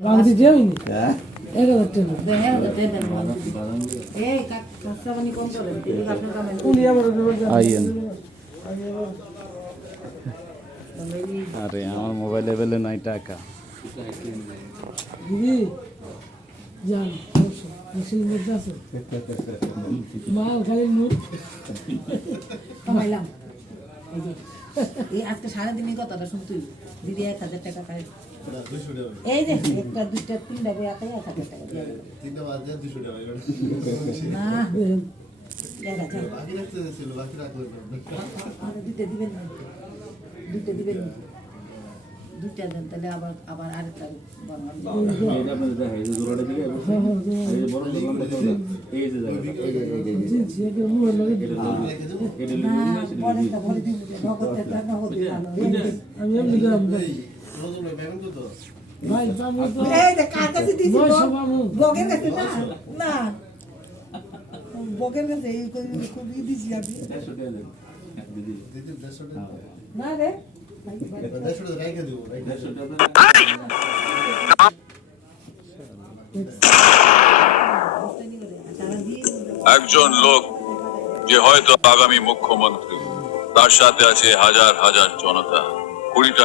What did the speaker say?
বাংলাদেশ যাইনি হ্যাঁ 1000 উনি আবার আইয়েন আরে আমার মোবাইল লেভেলে নাই টাকা দিদি যান মেশিন মধ্যে আছে মাল খালি মুখ কামাইলাম এই আজকে সারাদিনই কথাটা শুন তুই দিদি 1000 টাকা পাই এই যে একটা দুইটা তিনটা বই আতাই 1000 টাকা দিয়ে দিল তিনটা বাজে 200 টাকা না বাকি রাখতে ছিল বাকি রাখলে দুইটা দিবেন না দুইটা দিবেন না দুইটা দেন তাহলে আবার আবার আরেকটা বানান এটা আপনাদের দেখা এই যে জোড়াটা দিকে এই যে বড় দোকানটা এই যে জায়গাটা জিনসি এর মুখ লাগে এটা না লিখে পরেরটা ভরে দিন নগদটা নগদ আমি এমনি গেলাম রোজন ভাই পেমেন্ট কত ভাই পাবো তো এই যে কার কাছে দিছি পাবো বগের কাছে না না বগের কাছে এই খুব দিছি আমি 150 টাকা দেন দিদি দিদি 150 টাকা না রে 150 টাকা রেখে দেবো 150 টাকা একজন লোক যে হয়তো আগামী মুখ্যমন্ত্রী, তার সাথে আছে হাজার হাজার জনতা, 20টা